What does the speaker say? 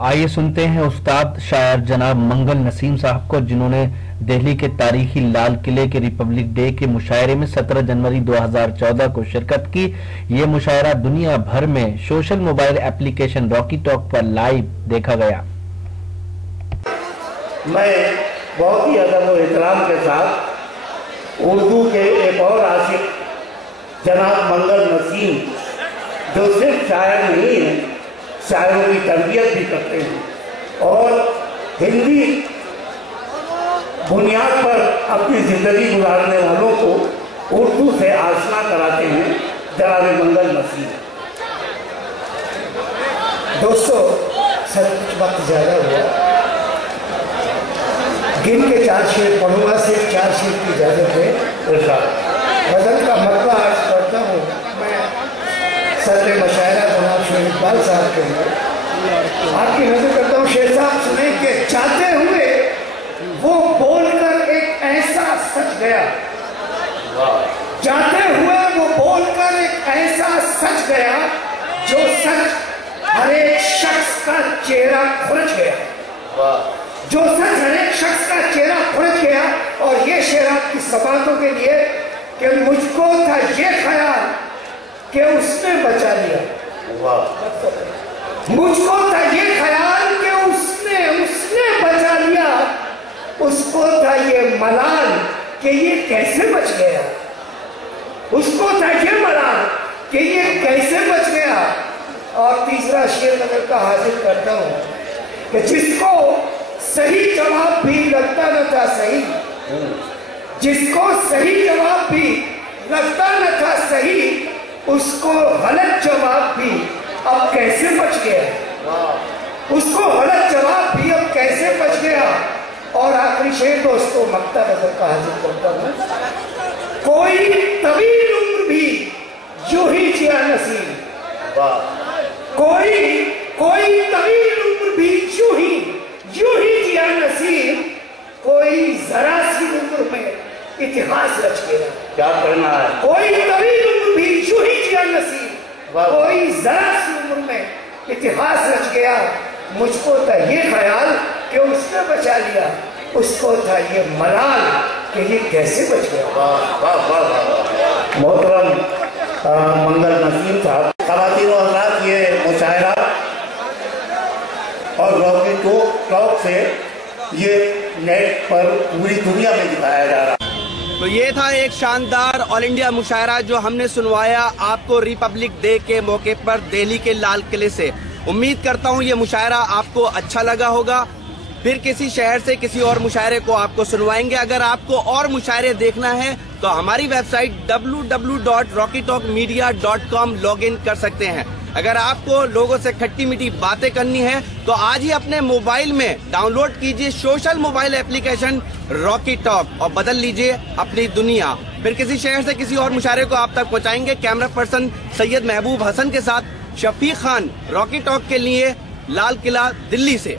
आइए सुनते हैं उस्ताद शायर जनाब मंगल नसीम साहब को, जिन्होंने दिल्ली के तारीखी लाल किले के रिपब्लिक डे के मुशायरे में 17 जनवरी 2014 को शिरकत की। ये मुशायरा दुनिया भर में social mobile application Rocky talk पर लाइव देखा गया। मैं बहुत ही अदब और एहतराम के साथ उर्दू के एक और आशिक जनाब मंगल नसीम, जो सिर्फ शायर नहीं है, शायरों की तरबियत भी करते हैं और हिंदी बुनियाद पर अपनी ज़िंदगी गुजारने वालों को उर्दू से आशना कराते हैं जनाब मंगल नसीम। दोस्तों, सर कुछ वक्त ज़्यादा हुआ, गिन के 4 शेर पढ़ूंगा, सिर्फ 4 शेर की इजाज़त है। गज़ल का मरवा आज पढ़ता हूँ मैं सदर मशायरा जनाब शेर इकबाल साहब के लिए। आपकी नजर करता हूँ, शेर साहब सुने कि चाहते हुए वो बोलकर एक ऐसा सच गया, चाहते हुए वो बोलकर एक ऐसा सच गया जो सच हर एक शख्स का चेहरा खुरच गया, जो सच हर एक शख्स का चेहरा खुरच गया। और ये शेर आपकी समातों के लिए कि मुझको था ये ख्याल कि उसने बचा लिया, मुझको था ये ख्याल कि उसने बचा लिया, उसको था ये मलाल कि ये कैसे बच गया, उसको था ये मलाल कि ये कैसे बच गया। और तीसरा शेर नजर का हासिल करता हूँ कि जिसको सही जवाब भी लगता न था सही, जिसको सही जवाब भी लगता न था सही, उसको गलत जवाब भी अब कैसे बच गया, उसको गलत जवाब भी अब कैसे बच गया। और आखिरी शेर दोस्तों मक्ता नजर का हासिल करता हूं, कोई तवील उम्र भी यूं ही जिया नसीब, कोई तवील उम्र भी यूं ही जिया नसीब, कोई जरा सी उम्र में इतिहास रच गया। क्या करना है? कोई तवील उम्र भी यूं ही जिया नसीब, कोई जरा सी उम्र में इतिहास रच गया। मुझको था ये ख्याल कि उसने बचा लिया, उसको था ये मलाल कि ये कैसे बच गया। मोहतरम मंगल नसीम साहब, ख़वातीन और हज़रात, ये मुशायरा और रॉकी टॉक से ये नेट पर पूरी दुनिया में दिखाया जा रहा है। तो ये था एक शानदार ऑल इंडिया मुशायरा जो हमने सुनवाया आपको रिपब्लिक डे के मौके पर दिल्ली के लाल किले से। उम्मीद करता हूँ ये मुशायरा आपको अच्छा लगा होगा। फिर किसी शहर से किसी और मुशायरे को आपको सुनवाएंगे। अगर आपको और मुशायरे देखना है तो हमारी वेबसाइट www.rockytalkmedia.com लॉगिन कर सकते हैं। अगर आपको लोगों से खट्टी मीठी बातें करनी है तो आज ही अपने मोबाइल में डाउनलोड कीजिए social mobile application Rocky talk और बदल लीजिए अपनी दुनिया। फिर किसी शहर से किसी और मुशायरे को आप तक पहुंचाएंगे। कैमरा पर्सन सैयद महबूब हसन के साथ शफीक खान, रॉकी टॉक के लिए, लाल किला, दिल्ली से।